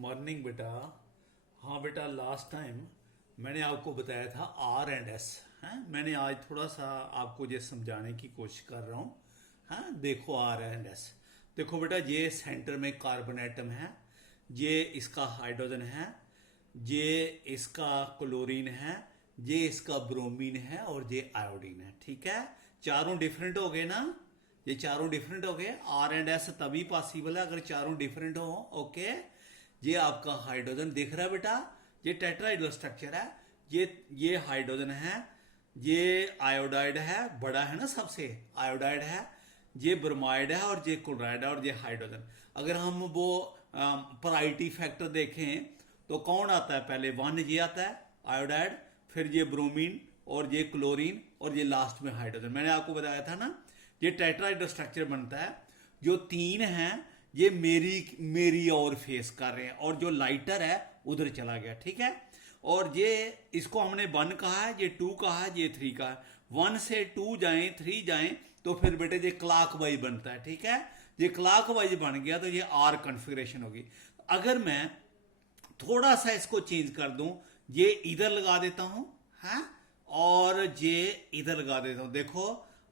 Morning बेटा। हाँ बेटा, लास्ट टाइम मैंने आपको बताया था आर एंड एस है। मैंने आज थोड़ा सा आपको ये समझाने की कोशिश कर रहा हूँ। हाँ देखो, आर एंड एस। देखो बेटा, ये सेंटर में कार्बन एटम है, ये इसका हाइड्रोजन है, ये इसका क्लोरीन है, ये इसका ब्रोमीन है और ये आयोडीन है। ठीक है, चारों डिफरेंट हो गए ना। ये चारों डिफरेंट हो गए। आर एंड एस तभी पॉसिबल है अगर चारों डिफरेंट हो। ओके, ये आपका हाइड्रोजन दिख रहा है बेटा, ये टेट्राहेड्रल स्ट्रक्चर है। ये हाइड्रोजन है, ये आयोडाइड है, बड़ा है ना सबसे, आयोडाइड है, ये ब्रोमाइड है और ये क्लोराइड है और ये हाइड्रोजन। अगर हम वो पराइटी फैक्टर देखें तो कौन आता है पहले? वन ये आता है आयोडाइड, फिर ये ब्रोमीन और ये क्लोरीन और ये लास्ट में हाइड्रोजन। मैंने आपको बताया था ना, ये टेट्राहेड्रल स्ट्रक्चर बनता है। जो तीन है ये मेरी और फेस कर रहे हैं और जो लाइटर है उधर चला गया। ठीक है, और ये इसको हमने 1 कहा है, ये 2 कहा है, ये 3 कहा है। 1 से 2 जाएं, 3 जाएं तो फिर बेटे ये क्लॉक वाइज बनता है। ठीक है, ये क्लॉक वाइज बन गया तो ये आर कॉन्फ़िगरेशन होगी। अगर मैं थोड़ा सा इसको चेंज कर दूं, ये इधर लगा देता हूं, हाँ, और ये इधर लगा देता हूं। देखो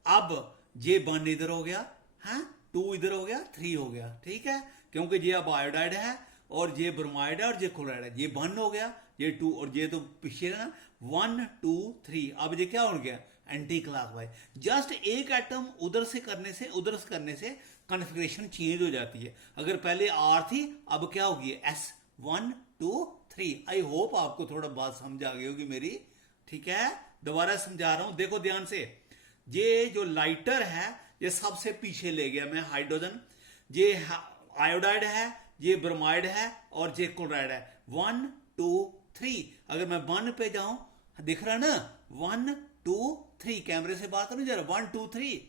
अब ये 1 इधर हो गया, हाँ, 2 इधर हो गया, 3 हो गया। ठीक है, क्योंकि ये अब आयोडाइड है और ये ब्रोमाइड है और ये क्लोराइड है। ये 1 हो गया, ये 2 और ये तो पीछे ना 1 2 3। अब ये क्या हो गया? Anti clockwise. जस्ट एक एटम उधर से करने से कॉन्फ़िगरेशन चेंज हो जाती है। अगर पहले आर थी, अब क्या होगी? एस। 1 2 3। आई होप आपको थोड़ा बात समझ आ गई होगी मेरी। ठीक है, दोबारा समझा रहा हूं, देखो ध्यान से। ये जो लाइटर है ये सबसे पीछे ले गया मैं हाइड्रोजन। ये आयोडाइड है, ये ब्रोमाइड है और ये क्लोराइड है। 1 2 3। अगर मैं 1 पे जाऊं, दिख रहा ना, 1 2 3। कैमरे से बात करो जरा। 1 2 3।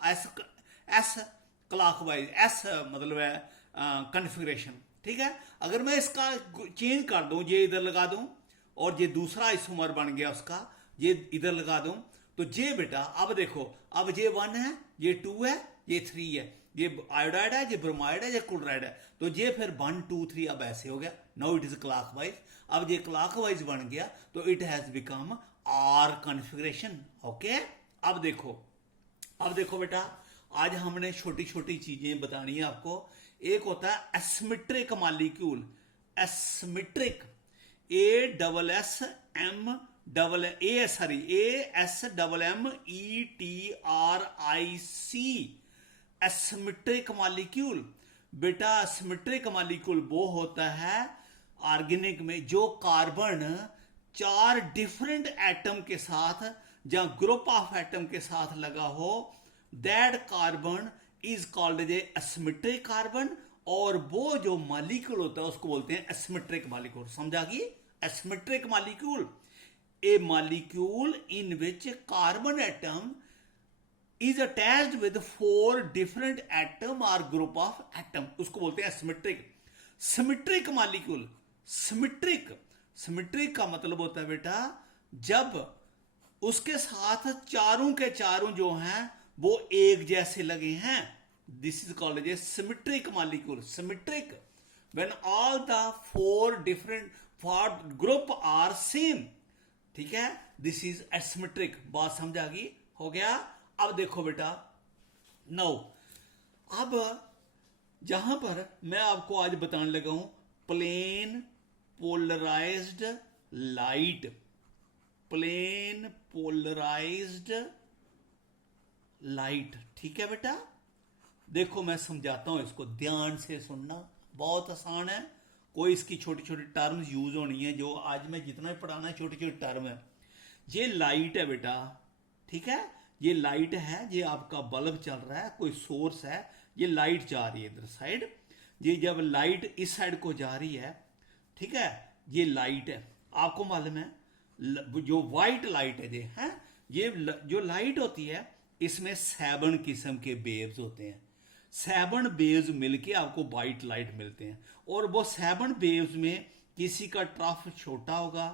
एस क्लॉकवाइज, एस मतलब है कॉन्फ़िगरेशन। ठीक है, अगर मैं इसका चेंज कर दूं, ये इधर लगा दूं और ये दूसरा आइसोमर बन गया उसका, ये इधर लगा दूं, तो ये बेटा अब देखो, अब ये 1 है, ये 2 है, ये 3 है, ये आयोडाइड है, ये ब्रोमाइड है, ये क्लोराइड है। तो ये फिर 1 2 3 अब ऐसे हो गया। Now it is clockwise. अब ये क्लॉकवाइज बन गया तो it has become R configuration. Okay, अब देखो बेटा, आज हमने छोटी छोटी चीजें बतानी है आपको। एक होता है asymmetric molecule. Asymmetric, ASMMETRIC, asymmetric molecule. बेटा एसिमेट्रिक मॉलिक्यूल वो होता है ऑर्गेनिक में जो कार्बन 4 डिफरेंट एटम के साथ या ग्रुप ऑफ एटम के साथ लगा हो, that carbon is called A asymmetric carbon. और वो जो मॉलिक्यूल होता है उसको बोलते हैं एसिमेट्रिक मॉलिक्यूल। समझा कि asymmetric molecule, A molecule in which carbon atom is attached with 4 different atom or group of atom, उसको बोलते हैं सिमेट्रिक। सिमेट्रिक मॉलिक्यूल, सिमेट्रिक का मतलब होता है बेटा जब उसके साथ चारों के चारों जो हैं वो एक जैसे लगे हैं। This is called a symmetric molecule. Symmetric when all the 4 different group are same. ठीक है, दिस इज एसिमेट्रिक। बात समझ आ गई? हो गया। अब देखो बेटा, नाउ अब जहां पर मैं आपको आज बताने लगा हूं plane polarised light. Plane polarised light. ठीक है बेटा, देखो मैं समझाता हूं, इसको ध्यान से सुनना, बहुत आसान है। कोई इसकी छोटी छोटी टर्म्स यूज होनी है, जो आज मैं जितना भी पढ़ाना है छोटी छोटी टर्म है। ये लाइट है बेटा, ठीक है, ये लाइट है, ये आपका बल्ब चल रहा है, कोई सोर्स है, ये लाइट जा रही है इधर साइड। ये जब लाइट इस साइड को जा रही है, ठीक है, ये लाइट है, आपको मालूम है जो व्हाइट लाइट है, ये जो लाइट होती है इसमें 7 किस्म के वेव्स होते हैं। 7 वेव्स मिलके आपको व्हाइट लाइट मिलते हैं। और वो 7 वेव्स में किसी का ट्रफ छोटा होगा,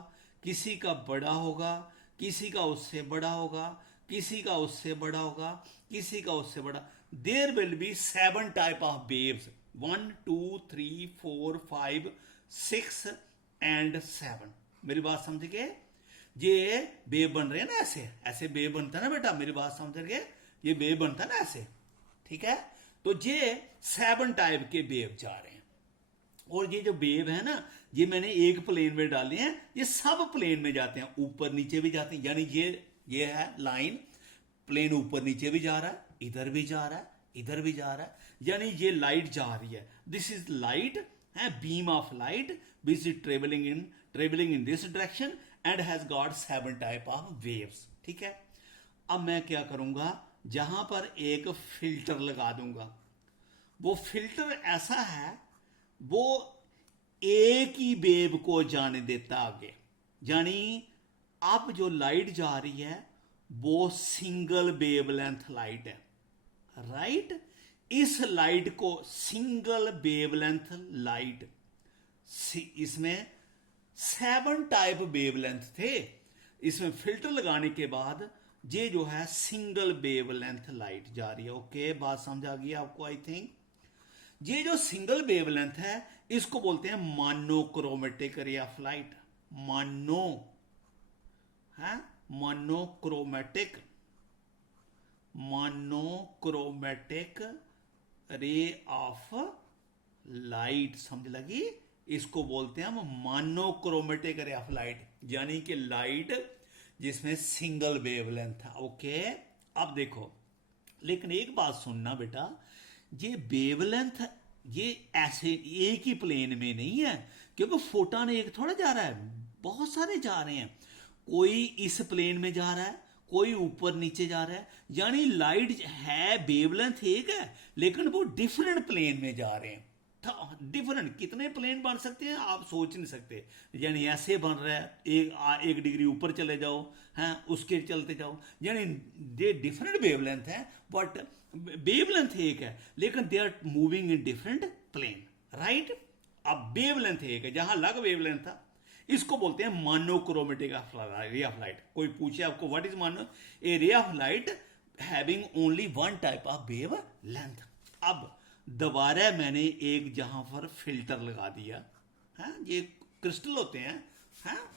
किसी का बड़ा होगा, किसी का उससे बड़ा होगा, किसी का उससे बड़ा होगा, किसी का उससे बड़ा। There will be 7 type of waves 1 2 3 4 5 6 and 7। मेरी बात समझ गए? ये वेव बन रहे हैं ना, ऐसे ऐसे वेव बनता है ना बेटा, मेरी बात समझ गए? ये वेव बनता है ना ऐसे, ठीक है। तो ये 7 टाइप के वेव जा रहे हैं, और ये जो वेव है ना, ये मैंने एक प्लेन में डाले हैं, ये सब प्लेन में जाते हैं, ऊपर नीचे भी जाते हैं। यानी ये है लाइन, प्लेन ऊपर नीचे भी जा रहा है, इधर भी जा रहा है, इधर भी जा रहा है। यानी ये लाइट जा रही है, दिस इज लाइट है, beam of light which is travelling in this direction and has got 7 type of waves, ठीक है। अब मैं क्या करूंगा, जहां पर एक फिल्टर लगा दूंगा, वो फिल्टर ऐसा है, वो एक ही वेव को जाने देता आगे। यानी अब जो लाइट जा रही है वो सिंगल वेवलेंथ लाइट है, राइट। इस लाइट को सिंगल वेवलेंथ लाइट, इसमें 7 टाइप वेवलेंथ थे, इसमें फिल्टर लगाने के बाद ये जो है सिंगल वेवलेंथ लाइट जा रही है। ओके, बात समझ आ गई आपको आई थिंक। ये जो सिंगल वेवलेंथ है इसको बोलते हैं monochromatic ray of light. Monochromatic ray of light, समझ लगी? इसको बोलते हैं हम मोनोक्रोमेटिक रे ऑफ लाइट, यानी कि लाइट जिसमें सिंगल वेवलेंथ है। ओके, अब देखो, लेकिन एक बात सुनना बेटा, ये वेवलेंथ ये ऐसे एक ही प्लेन में नहीं है, क्योंकि फोटोन एक थोड़ा जा रहा है, बहुत सारे जा रहे हैं। कोई इस प्लेन में जा रहा है, कोई ऊपर नीचे जा रहा है। यानी लाइट है, वेवलेंथ एक है, लेकिन वो डिफरेंट प्लेन में जा रहे हैं। डिफरेंट कितने प्लेन बन सकते हैं आप सोच नहीं सकते। यानी ऐसे बन रहा है, एक डिग्री ऊपर चले जाओ, हैं, उसके चलते जाओ, यानी दे डिफरेंट वेवलेंथ है, बट वेवलेंथ एक है, लेकिन they are moving in different plane, right. अब वेवलेंथ एक है, जहां अलग वेवलेंथ था, इसको बोलते हैं मोनोक्रोमेटिक रे ऑफ लाइट। कोई पूछे आपको what is mono, A ray of light having only 1 type of wave length. अब दोबारा मैंने एक जहां पर फिल्टर लगा दिया है, ये क्रिस्टल होते हैं,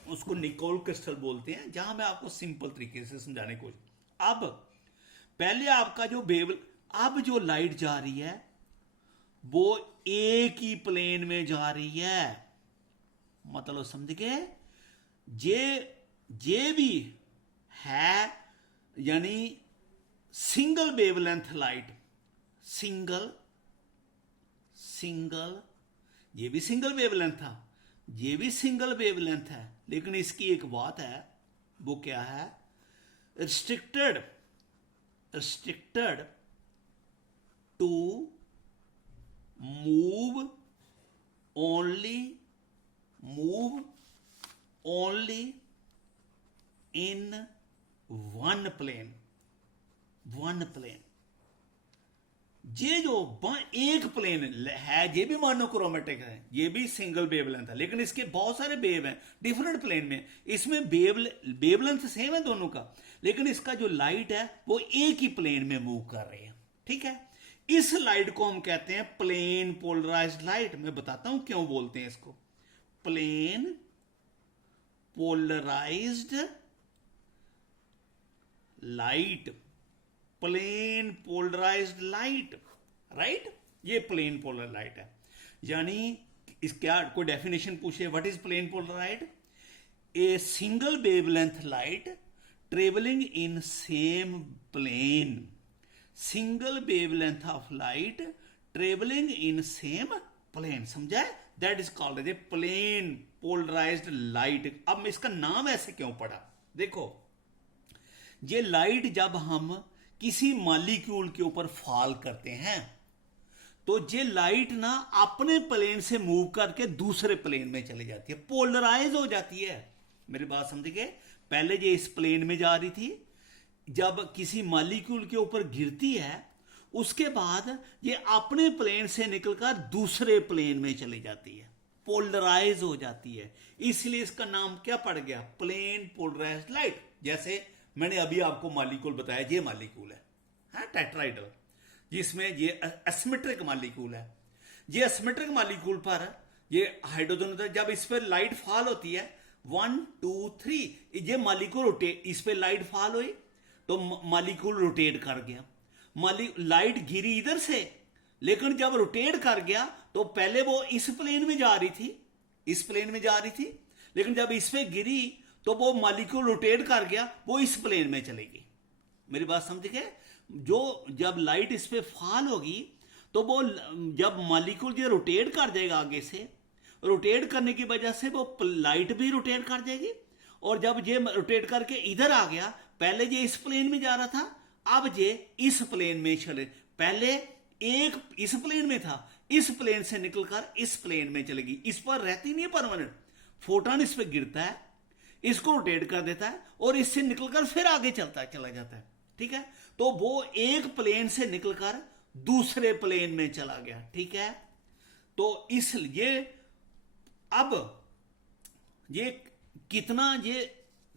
उसको निकोल क्रिस्टल बोलते हैं, जहां मैं आपको सिंपल तरीके से समझाने की कोशिश। अब पहले आपका जो वेव, अब जो लाइट जा रही है वो एक ही प्लेन में जा रही है, मतलब समझ गए? ये भी है, यानी सिंगल वेवलेंथ लाइट, सिंगल ये भी सिंगल वेवलेंथ था, ये भी सिंगल वेवलेंथ है, लेकिन इसकी एक बात है, वो क्या है? Restricted to move only in one plane. ये जो एक प्लेन है, ये भी मोनोक्रोमेटिक है, ये भी सिंगल वेवलेंथ है, लेकिन इसके बहुत सारे वेव हैं डिफरेंट प्लेन में। इसमें वेवलेंथ सेम है दोनों का, लेकिन इसका जो लाइट है वो एक ही प्लेन में मूव कर रही है, ठीक है। इस लाइट को हम कहते हैं प्लेन पोलराइज्ड लाइट। मैं बताता हूं क्यों बोलते हैं इसको plane polarised light. Plane polarised light, right, ये प्लेन पोलर लाइट है। यानी इसका कोई डेफिनेशन पूछे, what is plane polar light? A single wavelength light travelling in same plane, single wavelength of light travelling in same plane, समझा? That is called as a plane polarised light. अब इसका नाम ऐसे क्यों पड़ा? देखो, ये लाइट जब हम किसी मॉलिक्यूल के ऊपर फॉल करते हैं तो ये लाइट ना अपने प्लेन से मूव करके दूसरे प्लेन में चली जाती है, पोलराइज हो जाती है। मेरी बात समझ गए? पहले ये इस प्लेन में जा रही थी, जब किसी मॉलिक्यूल के ऊपर गिरती है उसके बाद ये अपने प्लेन से निकलकर दूसरे प्लेन में चली जाती है, पोलराइज हो जाती है। इसलिए इसका नाम क्या पड़ गया? Plane polarised light. जैसे मैंने अभी आपको मॉलिक्यूल बताया, ये मॉलिक्यूल है टेट्राइडल, जिसमें ये एसिमेट्रिक मॉलिक्यूल है। ये एसिमेट्रिक मॉलिक्यूल पर ये हाइड्रोजन होता है, जब इस पर लाइट फॉल होती है 1 2 3, ये मॉलिक्यूल रोटेट, इस पर लाइट फॉल हुई तो मॉलिक्यूल रोटेट कर गया। लाइट गिरी इधर से, लेकिन जब रोटेट कर गया तो पहले वो इस प्लेन में जा रही थी, इस प्लेन में जा रही थी, लेकिन जब इस पे गिरी तो वो मॉलिक्यूल रोटेट कर गया, वो इस प्लेन में चलेगी। मेरी बात समझ गए? जो जब लाइट इस पे फॉल होगी तो वो जब मॉलिक्यूल ये रोटेट कर जाएगा आगे से, रोटेट करने की वजह से वो लाइट भी रोटेट कर जाएगी, और जब ये रोटेट करके इधर आ गया, पहले ये इस प्लेन में जा रहा था, अब ये इस प्लेन में चले, पहले एक इस प्लेन में था, इस प्लेन से निकलकर इस प्लेन में चलेगी। इस पर रहती नहीं है परमानेंट, फोटोन इस पर गिरता है, इसको रोटेट कर देता है और इससे निकलकर फिर आगे चलता है, चला जाता है। ठीक है, तो वो एक प्लेन से निकलकर दूसरे प्लेन में चला गया। ठीक है, तो इसलिए अब ये कितना,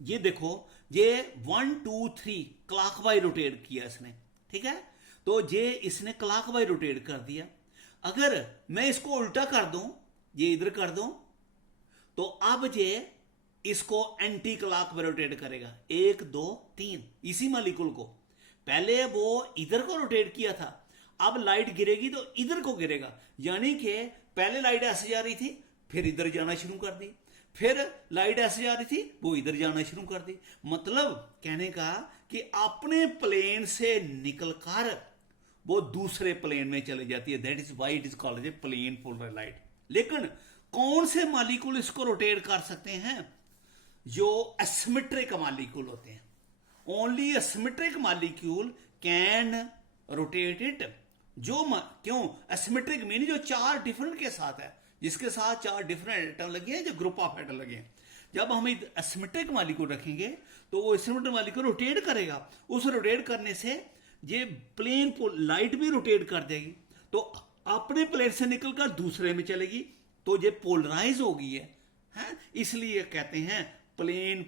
ये देखो, ये 1 2 3 क्लॉकवाइज रोटेट किया इसने। ठीक है, तो ये इसने क्लॉकवाइज रोटेट कर दिया। अगर मैं इसको उल्टा कर दूं, ये इधर कर दूं, तो अब ये इसको एंटी क्लॉक में रोटेट करेगा, 1 2 3, इसी मॉलिक्यूल को। पहले वो इधर को रोटेट किया था, अब लाइट गिरेगी तो इधर को गिरेगा, यानी कि पहले लाइट ऐसे जा रही थी, फिर इधर जाना शुरू कर दी, फिर लाइट ऐसे जा रही थी, वो इधर जाना शुरू कर दी। मतलब कहने का कि अपने प्लेन से निकलकर वो दूसरे प्लेन में चली जाती है। That is why it is called a plane polar light. लेकिन कौन से मॉलिक्यूल इसको रोटेट कर सकते हैं? जो एसिमेट्रिक मॉलिक्यूल होते हैं। Only asymmetric molecule can rotate it. क्यों एसिमेट्रिक मीन जो 4 डिफरेंट के साथ है, जिसके साथ 4 डिफरेंट एटम लगे हैं, जो ग्रुप ऑफ एटम लगे हैं। जब हम एसिमेट्रिक मॉलिक्यूल रखेंगे तो वो एसिमेट्रिक मॉलिक्यूल रोटेट करेगा, उस रोटेट करने से ये प्लेन लाइट भी रोटेट कर देगी, तो अपने प्लेन से निकलकर दूसरे में चलेगी, तो ये पोलराइज हो गई है? इसलिए कहते हैं प्लेन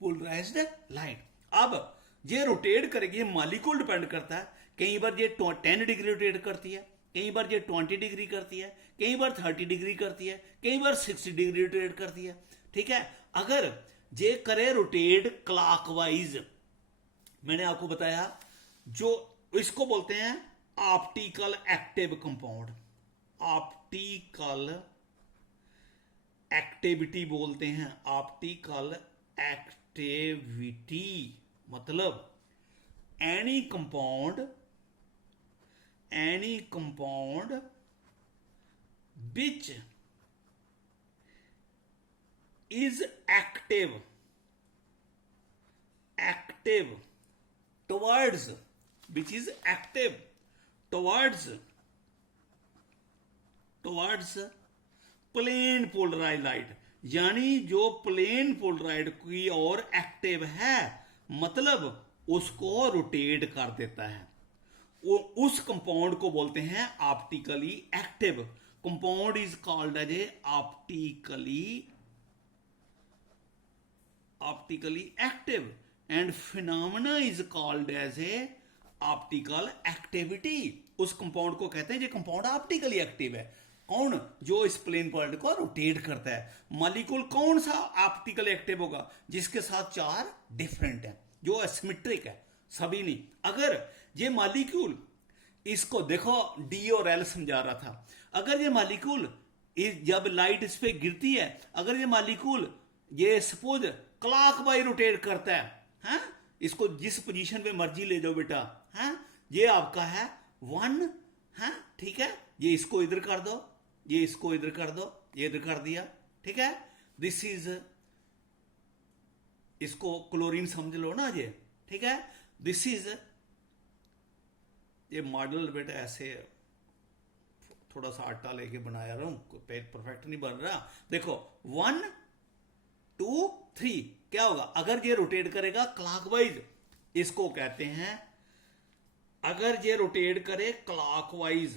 पोलराइज्ड लाइट। अब ये रोटेट करेगी, मॉलिक्यूल डिपेंड करता है, कई बार ये 10 डिग्री रोटेट करती है, कई बार ये 20 डिग्री करती है, कई बार 30 डिग्री करती है, कई बार 60 डिग्री रोटेट करती है। ठीक है, अगर ये करे रोटेट क्लॉकवाइज, मैंने आपको बताया, जो इसको बोलते हैं optical active compound, optical activity बोलते हैं, ऑप्टिकल एक्टिविटी। मतलब any compound which is active towards, which is active towards plane polarise light, यानी जो प्लेन पोलराइड की ओर एक्टिव है, मतलब उसको रोटेट कर देता है, उस कंपाउंड को बोलते हैं optically active. Compound is called as a optically active and phenomena is called as a optical activity। उस कंपाउंड को कहते हैं ये कंपाउंड ऑप्टिकली एक्टिव है। कौन? जो इस प्लेन पॉइंट को रोटेट करता है। मॉलिक्यूल कौन सा ऑप्टिकली एक्टिव होगा? जिसके साथ 4 डिफरेंट है, जो एसिमेट्रिक है, सभी नहीं। अगर ये मॉलिक्यूल, इसको देखो डी और एल समझा रहा था, अगर ये मॉलिक्यूल जब लाइट इस पे गिरती है, अगर ये मॉलिक्यूल ये सपोज क्लॉकवाइज रोटेट करता है, इसको जिस पोजीशन पे मर्जी ले जाओ बेटा, ये आपका है 1, ठीक है, ये इसको इधर कर दो, ये इसको इधर कर दो, ये इधर कर दिया, ठीक है, दिस इज, इसको क्लोरीन समझ लो ना ये, ठीक है, दिस इज, ये मॉडल बेटा ऐसे थोड़ा सा आटा लेके बनाया रहा हूं, परफेक्ट नहीं बन रहा। देखो 1 2 3 क्या होगा? अगर ये रोटेट करेगा क्लॉकवाइज, इसको कहते हैं, अगर ये रोटेट करे क्लॉकवाइज,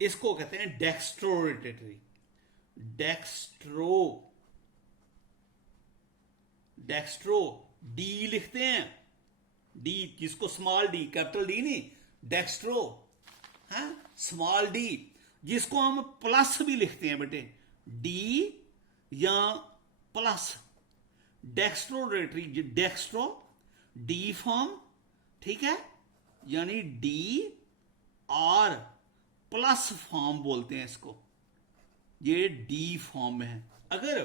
इसको कहते हैं डेक्स्ट्रो रोटेटरी। डेक्स्ट्रो डी लिखते हैं, डी जिसको स्मॉल डी, कैपिटल डी नहीं, डेक्स्ट्रो है, स्मॉल डी, जिसको हम प्लस भी लिखते हैं बेटे, डी या plus, dextro rotatory, dextro D form, ठीक है, यानी डी आर प्लस फॉर्म बोलते हैं इसको, ये डी फॉर्म में है। अगर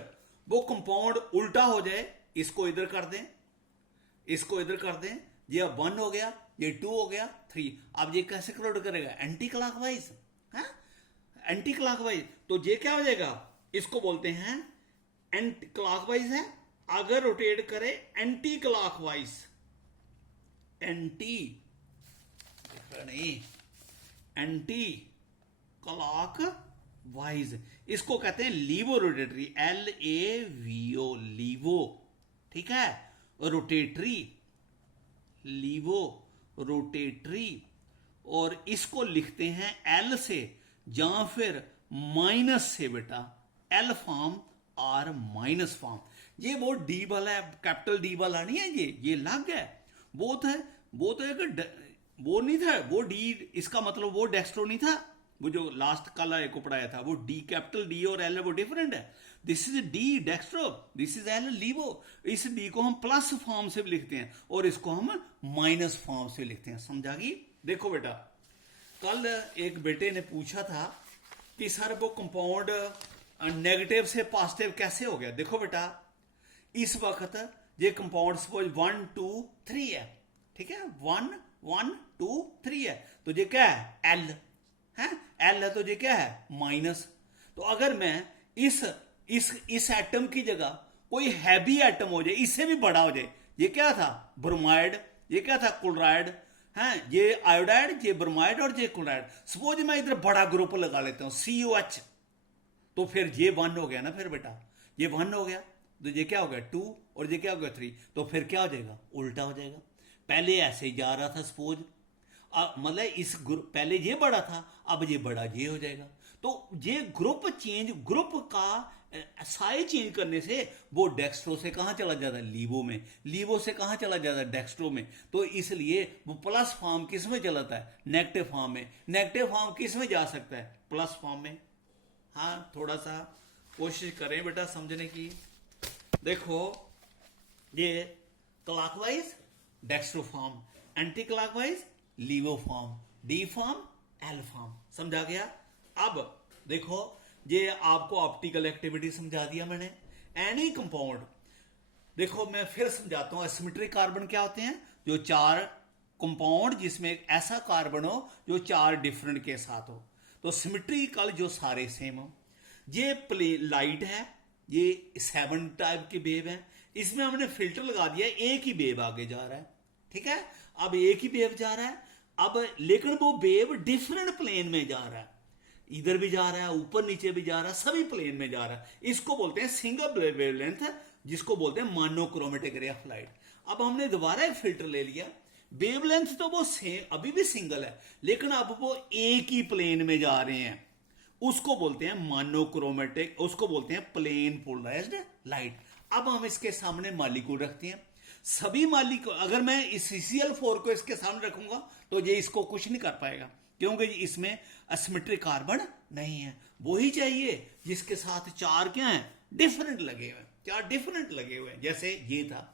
वो कंपाउंड उल्टा हो जाए, इसको इधर कर दें, इसको इधर कर दें, ये अब 1 हो गया, ये 2 हो गया, 3, अब ये कैसे क्लोड करेगा, एंटी क्लॉकवाइज है, एंटी क्लॉकवाइज, तो ये क्या हो जाएगा, इसको बोलते हैं एंटी क्लॉकवाइज है। अगर रोटेट करे एंटी क्लॉकवाइज, एंटी नहीं, एंटी क्लॉक वाइज, इसको कहते हैं लीवो रोटेटरी, LAVO, लीवो, ठीक है, रोटेटरी, लीवो रोटेटरी, और इसको लिखते हैं L से या फिर माइनस से बेटा, L फॉर्म और माइनस फॉर्म। ये वो डी वाला है, कैपिटल डी वाला नहीं है, ये अलग है, वो था, वो तो एक वो नहीं था, वो डी, इसका मतलब वो डेक्स्ट्रो नहीं था, वो जो लास्ट कल को पढ़ाया था, वो डी, कैपिटल डी और एल वो डिफरेंट है। This is D dextro, this is L levo. इस डी को हम प्लस फॉर्म से लिखते हैं और इसको हम माइनस फॉर्म से लिखते हैं, समझा गई। देखो बेटा, कल एक बेटे ने पूछा था कि सर वो कंपाउंड नेगेटिव से पॉजिटिव कैसे हो गया। देखो बेटा, इस वक्त ये कंपाउंड सपोज 1 2 3 है, ठीक है, 1 1 2 3 है, तो ये क्या है, एल है, एल है, तो ये क्या है, माइनस। तो अगर मैं इस एटम की जगह कोई हैवी एटम हो जाए, इससे भी बड़ा हो जाए, ये क्या था, ब्रोमाइड, ये क्या था, क्लोराइड है, ये आयोडाइड, ये ब्रोमाइड और ये क्लोराइड। सपोज मैं इधर बड़ा ग्रुप लगा लेता हूं COH, तो फिर ये 1 हो गया ना, फिर बेटा ये 1 हो गया, तो ये क्या हो गया 2, और ये क्या हो गया 3, तो फिर क्या हो जाएगा, उल्टा हो जाएगा। पहले ऐसे ही जा रहा था सपोज, मतलब इस ग्रुप, पहले ये बड़ा था, अब ये बड़ा ये हो जाएगा। तो ये ग्रुप चेंज, ग्रुप का साइज चेंज करने से वो डेक्स्ट्रो से कहां चला जाता है, लीवो में, लीवो से कहां चला जाता है, डेक्स्ट्रो में। तो इसलिए वो प्लस फॉर्म किस में चलाता है, नेगेटिव फॉर्म में। नेगेटिव फॉर्म किस में जा सकता है, प्लस फॉर्म में। हाँ, थोड़ा सा कोशिश करें बेटा समझने की। देखो, ये clockwise dextro form, anti clockwise levo form, D form L form, समझा गया। अब देखो, ये आपको ऑप्टिकल एक्टिविटी समझा दिया मैंने। एनी कंपाउंड, देखो मैं फिर समझाता हूं, एसिमेट्रिक कार्बन क्या होते हैं, जो 4 कंपाउंड जिसमें एक ऐसा कार्बन हो जो 4 डिफरेंट के साथ हो, तो सिमेट्रिकल जो सारे सेम हो। ये प्ले लाइट है, ये 7 टाइप के वेव है, इसमें हमने फिल्टर लगा दिया, एक ही वेव आगे जा रहा है, ठीक है, अब एक ही वेव जा रहा है, अब लेकिन वो वेव डिफरेंट प्लेन में जा रहा है, इधर भी जा रहा है, ऊपर नीचे भी जा रहा है, सभी प्लेन में जा रहा है। इसको बोलते हैं सिंगल वेवलेंथ, जिसको बोलते हैं मोनोक्रोमेटिक रे ऑफ लाइट। अब हमने दोबारा एक फिल्टर ले लिया, वेवलेंथ तो वो सेम अभी भी सिंगल है, लेकिन अब वो एक ही प्लेन में जा रहे हैं, उसको बोलते हैं मोनोक्रोमेटिक, उसको बोलते हैं प्लेन पोलराइज्ड लाइट। अब हम इसके सामने मॉलिक्यूल रखते हैं, सभी मॉलिक्यूल, अगर मैं इस CCl4 को इसके सामने रखूंगा तो ये इसको कुछ नहीं कर पाएगा, क्योंकि इसमें एसिमेट्रिक कार्बन नहीं है। वही चाहिए जिसके साथ 4 क्या है, डिफरेंट लगे हुए, 4 डिफरेंट लगे हुए हैं, जैसे ये था।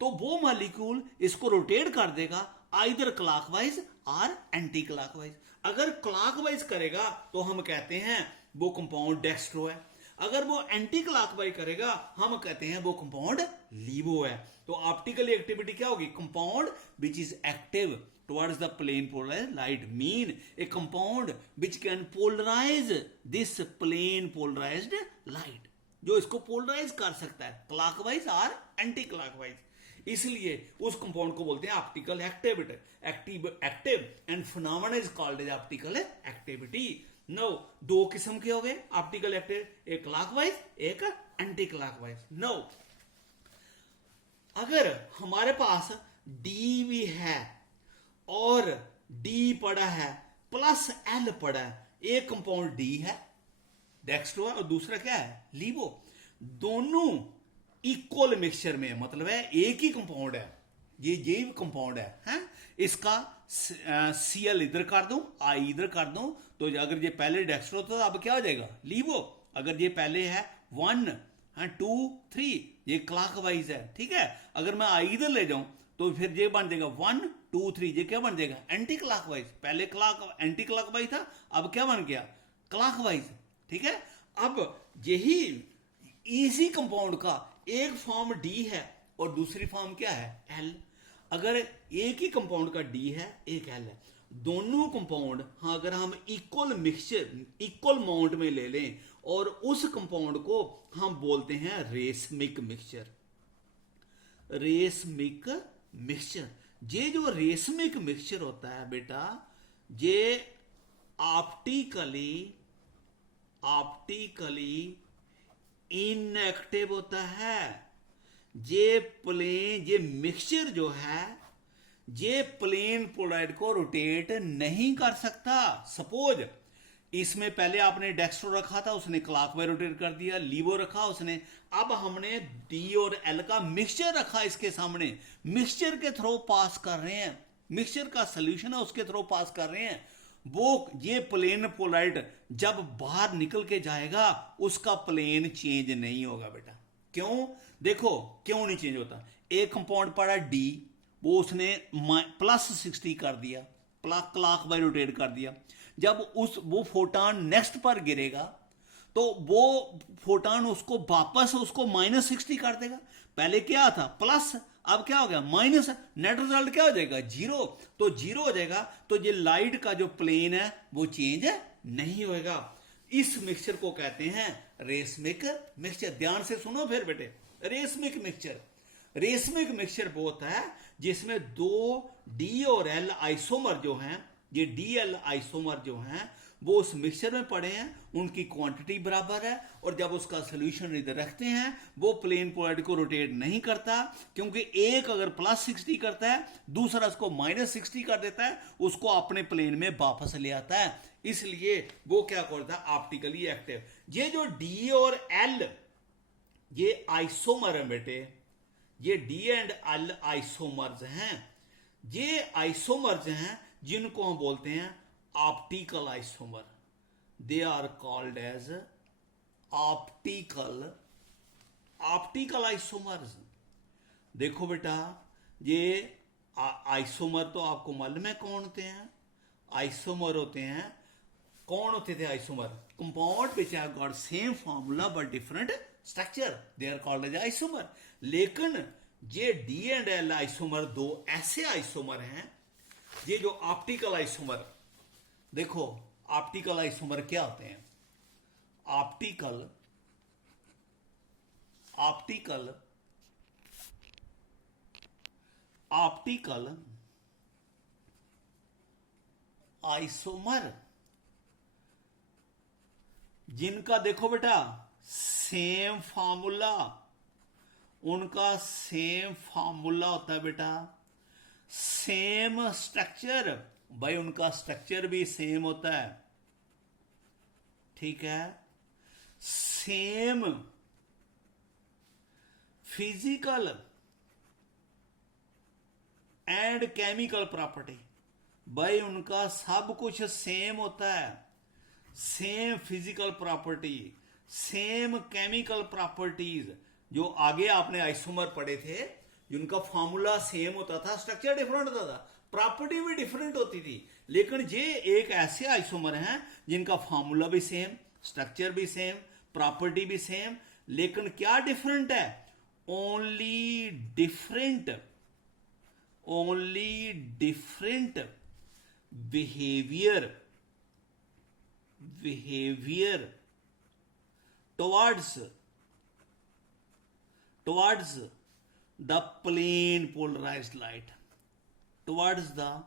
तो वो मॉलिक्यूल इसको रोटेट कर देगा, आइदर क्लॉकवाइज और एंटी क्लॉकवाइज। अगर क्लॉकवाइज करेगा तो हम कहते हैं वो कंपाउंड डेक्स्ट्रो है, अगर वो एंटी क्लॉकवाइज करेगा हम कहते हैं वो कंपाउंड लीवो है। तो ऑप्टिकल एक्टिविटी क्या होगी, compound which is active towards the plane polarized light mean a compound which can polarize this plane polarized light, जो इसको पोलराइज कर सकता है क्लॉकवाइज और एंटी क्लॉकवाइज। इसलिए उस कंपाउंड को बोलते हैं optical activity, active and phenomena is called as optical activity. No, 2 किस्म के हो गए ऑप्टिकल एक्टिव, एक क्लॉकवाइज एक एंटी क्लॉकवाइज। नो, अगर हमारे पास डी भी है और डी पड़ा है प्लस एल पड़ा है, एक कंपाउंड डी है डेक्स्ट्रो और दूसरा क्या है, लीवो, दोनों इक्वल मिक्सचर में, मतलब है एक ही कंपाउंड है, ये कंपाउंड है, इसका Cl इधर कर दूं, I इधर कर दूं, तो अगर ये पहले डेक्स्ट्रो होता तो अब क्या हो जाएगा, लीवो। अगर ये पहले है 1 2 3, ये क्लॉकवाइज है, ठीक है। अगर मैं I इधर ले जाऊं तो फिर ये बन जाएगा 1 2 3, ये क्या बन जाएगा, एंटी क्लॉकवाइज। पहले एंटी क्लॉकवाइज था, अब क्या बन गया, क्लॉकवाइज, ठीक है। अब यही इसी कंपाउंड का एक फॉर्म डी है और दूसरी फॉर्म क्या है, एल। अगर एक ही कंपाउंड का डी है, एक एल है, दोनों कंपाउंड, हाँ, अगर हम इक्वल मिक्सचर, इक्वल अमाउंट में ले लें और उस कंपाउंड को हम बोलते हैं रेसमिक मिक्सचर। रेसमिक मिक्सचर, ये जो रेसमिक मिक्सचर होता है बेटा, ये ऑप्टिकली इनएक्टिव होता है। ये प्लेन, ये मिक्सचर जो है, ये प्लेन पोलराइड को रोटेट नहीं कर सकता। सपोज इसमें पहले आपने डेक्स्ट्रो रखा था, उसने क्लॉकवाइज रोटेट कर दिया, लीवो रखा उसने, अब हमने डी और एल का मिक्सचर रखा इसके सामने, मिक्सचर के थ्रू पास कर रहे हैं, मिक्सचर का सोल्यूशन है उसके थ्रू पास कर रहे हैं। वो ये प्लेन पोलराइड जब बाहर निकल के जाएगा उसका प्लेन चेंज नहीं होगा बेटा। क्यों, देखो क्यों नहीं चेंज होता। एक कंपाउंड पड़ा डी, वो उसने +60 कर दिया, क्लॉकवाइज रोटेट कर दिया। जब वो फोटान नेक्स्ट पर गिरेगा तो वो फोटान उसको वापस उसको -60 कर देगा। पहले क्या था, प्लस, अब क्या हो गया, माइनस, नेट रिजल्ट क्या हो जाएगा, 0। तो 0 हो जाएगा, तो ये लाइट का जो प्लेन है वो चेंज नहीं होगा। इस मिक्सचर को कहते हैं रेसमिक मिक्सचर। ध्यान से सुनो फिर बेटे, रेसमिक मिक्सचर, रेसमिक मिक्सचर वो होता है जिसमें दो डी और एल आइसोमर जो हैं, ये डी एल आइसोमर जो हैं वो उस मिक्सचर में पड़े हैं, उनकी क्वांटिटी बराबर है, और जब उसका सोल्यूशन इधर रखते हैं वो प्लेन पोलराइड को रोटेट नहीं करता, क्योंकि एक अगर +60 करता है दूसरा उसको -60 कर देता है, उसको अपने प्लेन में वापस ले आता है, इसलिए वो क्या करता है, ऑप्टिकली एक्टिव। ये जो डी और एल ये आइसोमर है बेटे, ये डी एंड एल आइसोमर्स हैं, ये आइसोमर्स हैं जिनको हम बोलते हैं optical isomer. They are called as optical isomers. देखो बेटा, ये आइसोमर तो आपको मालूम है कौन होते हैं, आइसोमर होते हैं, कौन होते थे isomer, compound which have got same formula but different structure, they are called as isomer. लेकिन ये डी एंड एल आइसोमर दो ऐसे आइसोमर हैं, ये जो ऑप्टिकल आइसोमर, देखो ऑप्टिकल आइसोमर क्या होते हैं, ऑप्टिकल आइसोमर जिनका देखो बेटा सेम फार्मूला, उनका सेम फार्मूला होता है बेटा, सेम स्ट्रक्चर, भाई उनका स्ट्रक्चर भी सेम होता है, ठीक है, same physical and chemical property, भाई उनका सब कुछ सेम होता है, same physical property, same chemical properties. जो आगे आपने आइसोमर पढ़े थे जिनका फॉर्मूला सेम होता था, स्ट्रक्चर डिफरेंट होता था, प्रॉपर्टी भी डिफरेंट होती थी, लेकिन ये एक ऐसे आइसोमर हैं जिनका फॉर्मूला भी सेम, स्ट्रक्चर भी सेम, प्रॉपर्टी भी सेम, लेकिन क्या डिफरेंट है, only different behaviour towards the plane polarized light, towards the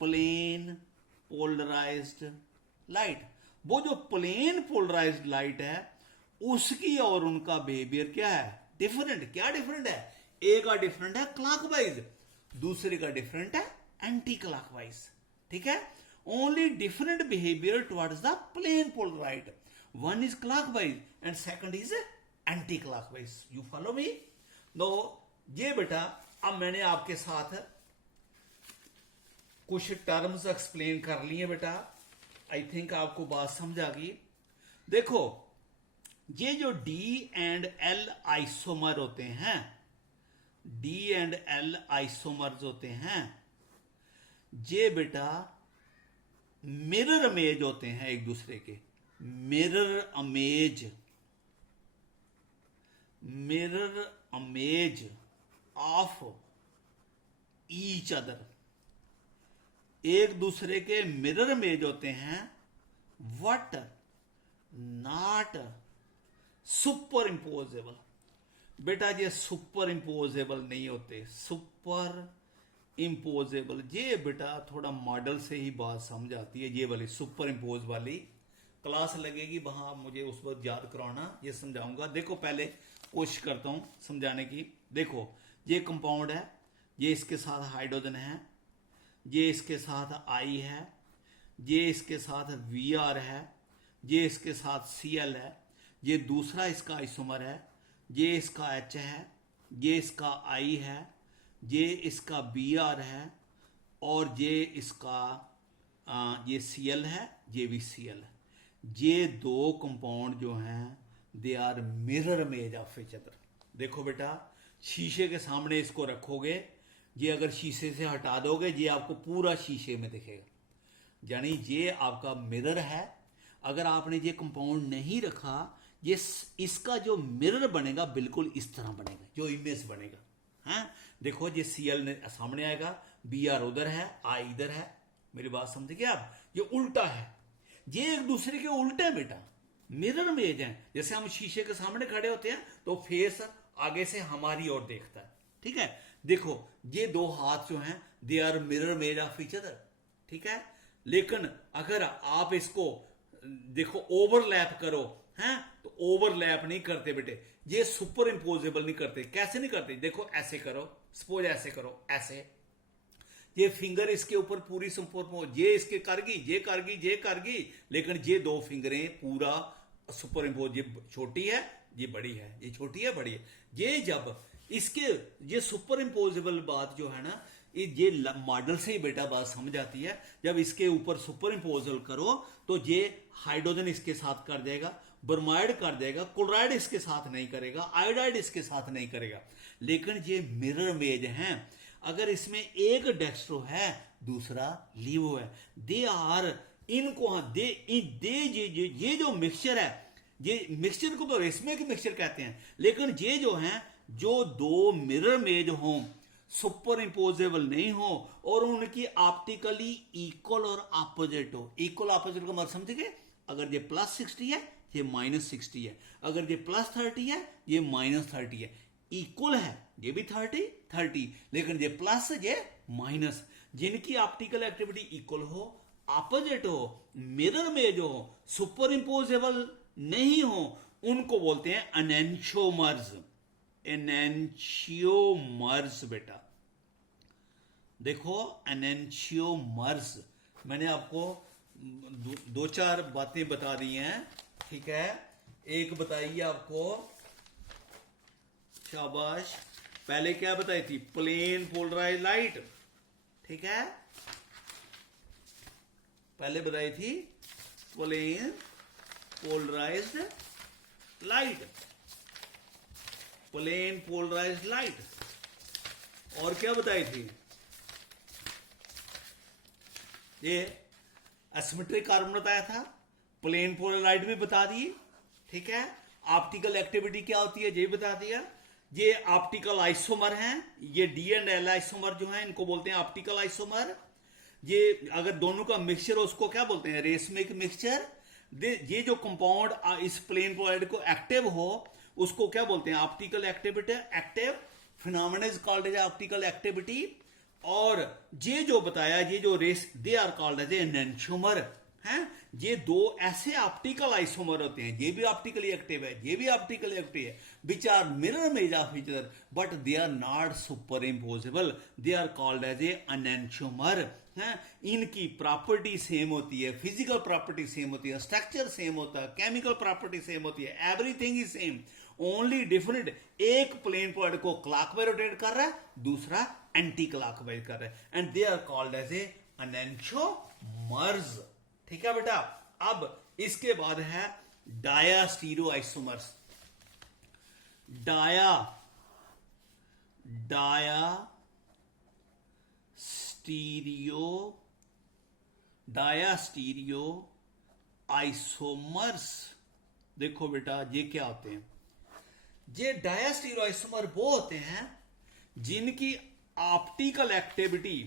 plane polarized light। वो जो प्लेन पोलराइज्ड लाइट है उसकी और उनका बिहेवियर क्या है, डिफरेंट। क्या डिफरेंट है, एक का डिफरेंट है क्लॉकवाइज, दूसरे का डिफरेंट है एंटी क्लॉकवाइज, ठीक है। Only different behaviour towards the plane polarised, one is clockwise and second is anti clockwise. You follow me. तो ये बेटा अब मैंने आपके साथ कुछ टर्म्स एक्सप्लेन कर लिए बेटा, आई थिंक आपको बात समझ आ गई। देखो ये जो डी एंड एल आइसोमर होते हैं, डी एंड एल आइसोमर्स होते हैं, ये बेटा मिरर इमेज होते हैं एक दूसरे के, mirror image, mirror image of each other, एक दूसरे के मिरर इमेज होते हैं, वट नॉट सुपर इंपोजेबल। बेटा ये सुपर इंपोजेबल नहीं होते, सुपर इंपोजेबल ये बेटा थोड़ा मॉडल से ही बात समझ आती है। ये वाली सुपर इंपोज वाली क्लास लगेगी, वहां मुझे उस वक्त याद कराना, ये समझाऊंगा। देखो पहले कोशिश करता हूं समझाने की। देखो ये कंपाउंड है, ये इसके साथ हाइड्रोजन है, ये इसके साथ आई है, ये इसके साथ वी आर है, ये इसके साथ सी एल है, ये दूसरा इसका आइसोमर है, ये इसका एच है, ये इसका आई है, ये इसका बी आर है, और ये इसका ये सी एल है, ये भी सी एल है। ये दो कंपाउंड जो हैं they are mirror image of each other. देखो बेटा शीशे के सामने इसको रखोगे, ये अगर शीशे से हटा दोगे ये आपको पूरा शीशे में दिखेगा, यानी ये आपका मिरर है। अगर आपने ये कंपाउंड नहीं रखा, ये इसका जो मिरर बनेगा बिल्कुल इस तरह बनेगा, जो इमेज बनेगा। हाँ देखो ये सीएल सामने आएगा, बी आर उधर है, आई इधर है। मेरी बात समझ गए आप? ये उल्टा है, ये एक दूसरे के उल्टे हैं बेटा, मिरर इमेज है। जैसे हम शीशे के सामने खड़े होते हैं तो फेस आगे से हमारी ओर देखता है, ठीक है। देखो ये दो हाथ जो हैं they are mirror image of each other, ठीक है। लेकिन अगर आप इसको देखो ओवरलैप करो, हैं तो ओवरलैप नहीं करते बेटे, ये सुपर इंपोजेबल नहीं करते। कैसे नहीं करते? देखो ऐसे करो, सपोज ऐसे करो, ऐसे ये फिंगर इसके ऊपर पूरी सुपर, ये इसके कर गई, ये कर गई, ये कर गई, लेकिन ये दो फिंगरें पूरा सुपर इंपोज, ये छोटी है, ये बड़ी है, ये छोटी है, बड़ी है। ये जब इसके ये सुपर इंपोजेबल बात जो है ना, ये मॉडल से ही बेटा बात समझ आती है। जब इसके ऊपर सुपर इंपोजल करो तो ये हाइड्रोजन इसके साथ कर देगा, ब्रोमाइड कर देगा, क्लोराइड इसके साथ नहीं करेगा, आयोडाइड इसके साथ नहीं करेगा। लेकिन ये मिरर इमेज हैं। अगर इसमें एक डेक्स्ट्रो है दूसरा लीवो है, दे आर इनको ये जो मिक्सचर है, ये मिक्सचर को तो रेशमिक मिक्सचर कहते हैं, लेकिन ये जो हैं जो दो मिरर इमेज हों, सुपर इंपोजेबल नहीं हो और उनकी ऑप्टिकली इक्वल और ऑपोजिट हो। इक्वल ऑपोजिट का मतलब समझ गए? अगर ये +60 है ये -60 है, अगर ये +30 है ये -30 है। इक्वल है ये भी 30, लेकिन ये प्लस ये माइनस। जिनकी ऑप्टिकल एक्टिविटी इक्वल हो, ऑपोजिट हो, मिरर इमेज हो, सुपर इंपोजेबल नहीं हो, उनको बोलते हैं एनेंशियोमर्स। एनेंशियोमर्स बेटा देखो, एनेंशियोमर्स मैंने आपको दो चार बातें बता दी हैं, ठीक है। एक बताइए आपको, शाबाश, पहले क्या बताई थी? प्लेन पोलराइज लाइट, ठीक है। पहले बताई थी plane polarised light, plane polarised light. और क्या बताई थी? ये एसिमेट्रिक कार्बन बताया था, प्लेन पोलर लाइट भी बता दी, ठीक है। ऑप्टिकल एक्टिविटी क्या होती है ये बता दिया। ये ऑप्टिकल आइसोमर हैं, ये डी एंड एल आइसोमर जो हैं इनको बोलते हैं ऑप्टिकल आइसोमर। ये अगर दोनों का मिक्सचर हो उसको क्या बोलते हैं? Racemic mixture. ये जो कंपाउंड इस प्लेन पोलराइड को एक्टिव हो उसको क्या बोलते हैं? Optical activity, active phenomena is called as optical activity. और ये जो बताया, ये जो रेस they are called as enantiomer हैं। ये दो ऐसे ऑप्टिकल आइसोमर होते हैं, ये भी ऑप्टिकली एक्टिव है, ये भी ऑप्टिकली एक्टिव है, which are mirror image of each other but they are not superimposable, they are called as a enantiomer हैं। इनकी प्रॉपर्टी सेम होती है, फिजिकल प्रॉपर्टी सेम होती है, स्ट्रक्चर सेम होता है, केमिकल प्रॉपर्टी सेम होती है, everything is same, only different. एक प्लेन पॉइंट को क्लॉकवाइज रोटेट कर रहा है, दूसरा एंटी क्लॉकवाइज कर रहा है, and they are called as a enantiomers. ठीक है बेटा। अब इसके बाद है डायास्टीरियो आइसोमर्स। डायास्टीरियो आइसोमर्स। देखो बेटा ये क्या होते हैं? ये डायास्टीरियो आइसोमर वो होते हैं जिनकी optical activity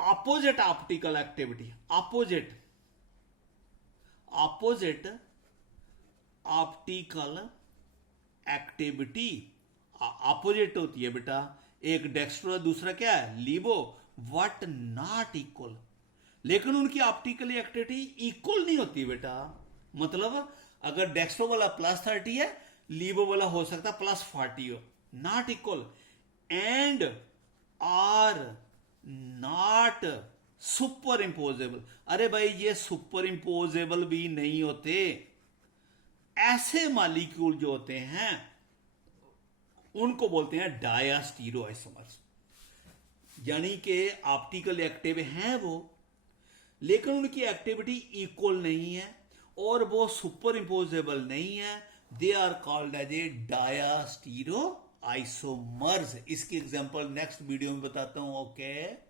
opposite optical activity opposite optical activity opposite होती है बेटा। एक डेक्स्ट्रो दूसरा क्या है? लीबो। What not equal. लेकिन उनकी ऑप्टिकली एक्टिविटी इक्वल नहीं होती बेटा। मतलब अगर डेक्स्ट्रो वाला +30 है, लीबो वाला हो सकता +40 हो। Not equal and are not superimposable. अरे भाई ये सुपर इंपोजेबल भी नहीं होते। ऐसे मॉलिक्यूल जो होते हैं उनको बोलते हैं डायास्टीरियो आइसोमर्स। यानी कि ऑप्टिकल एक्टिव हैं वो, लेकिन उनकी एक्टिविटी इक्वल नहीं है और वो सुपर इंपोजेबल नहीं है। They are called as a diastereo isomers. इसकी एग्जांपल नेक्स्ट वीडियो में बताता हूं। ओके।